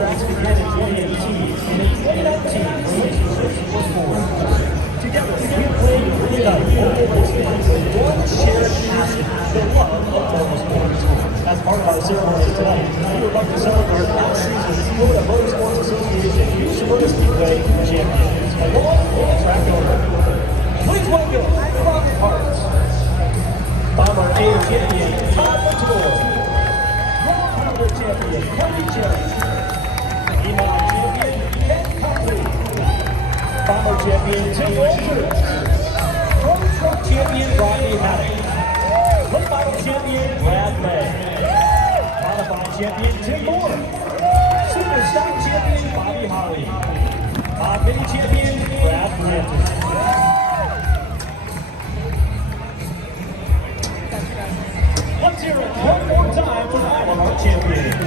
tracks began in 2018, and in 2019, relationships were formed. Together, Speedway reunite local race fans with one shared passion, the love of motorsports. As part of our ceremony tonight, we would like to celebrate last season's Florida Motorsports Association Smyrna Speedway champions, along with the track owner. Please welcome from Hearts, Bomber A champion Todd Montour, Ground Pounder champion Cody Cherry, Imam champion Ken Copley, Bomber champion Tim Walters, Pro Truck champion Rodney Haddock, Late Model champion Brad May, Modified champion Tim Moore, Super Stock champion Bobby Holly, Mod Mini champion Brad Blanton. Let's hear it one more time for our champion.